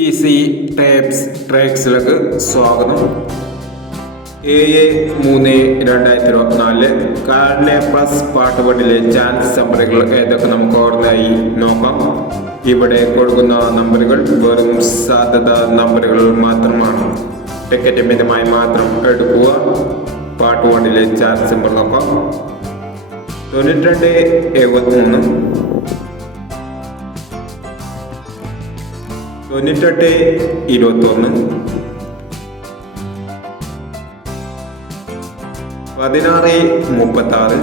Easy tapes ട്രേക്സിലേക്ക് സ്വാഗതം. 7/3/2024 കാർഡിലെ plus part 1-ലെ ചാൻസ് നമ്പറുകൾ ഏതൊക്കെ നമുക്ക് ഓർമ്മയായി നോക്കാം. ഇവിടെ കൊടുക്കുന്ന നമ്പറുകൾ വെറും സാധ്യത നമ്പറുകൾ മാത്രമാണ്. ടിക്കറ്റ് മിതമായി മാത്രം എടുക്കുക. പാർട്ട് 1-ലെ ചാൻസ് നമ്പർ നോക്കാം. 92-73, 98-21, 16-36, 81-56,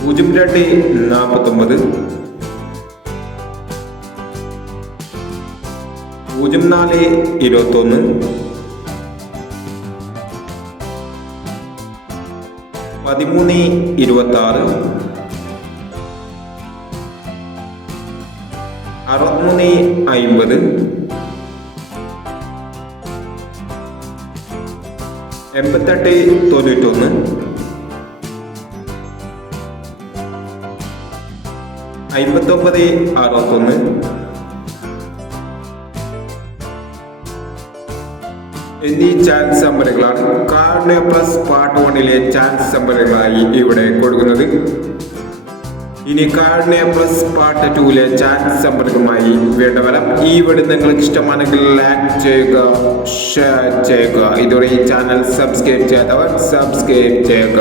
02-49, 04-21, 13-26, 63-50, 88-91, 59-61 എന്നീ ചാൻസ് നമ്പറുകളാണ് കാർഡ് പ്ലസ് പാർട്ട് 1-ലെ ചാൻസ് നമ്പറുകളായി ഇവിടെ കൊടുക്കുന്നത്. ഇനി കാർഡ് പ്ലസ് പാർട്ട് 2-ലെ ചാൻസ് നമ്പറുകളുമായി വേണ്ടവരം ഈ വീഡിയോ നിങ്ങൾക്ക് ഇഷ്ടമാണെങ്കിൽ ലൈക്ക് ചെയ്യുക, ഷെയർ ചെയ്യുക. ഇതുവരെ ഈ ചാനൽ സബ്സ്ക്രൈബ് ചെയ്യാത്തവർ സബ്സ്ക്രൈബ് ചെയ്യുക.